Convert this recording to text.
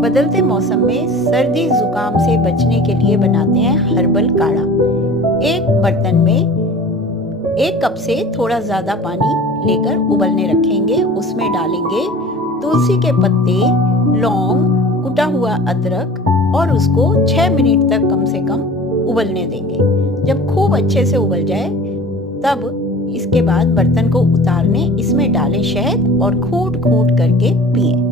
बदलते मौसम में सर्दी जुकाम से बचने के लिए बनाते हैं हर्बल काढ़ा। एक बर्तन में 1 कप से थोड़ा ज्यादा पानी लेकर उबलने रखेंगे। उसमें डालेंगे तुलसी के पत्ते, लौंग, कुटा हुआ अदरक और उसको 6 मिनट तक कम से कम उबलने देंगे। जब खूब अच्छे से उबल जाए तब इसके बाद बर्तन को उतारने इसमें डालें शहद और घूंट घूंट करके पिएं।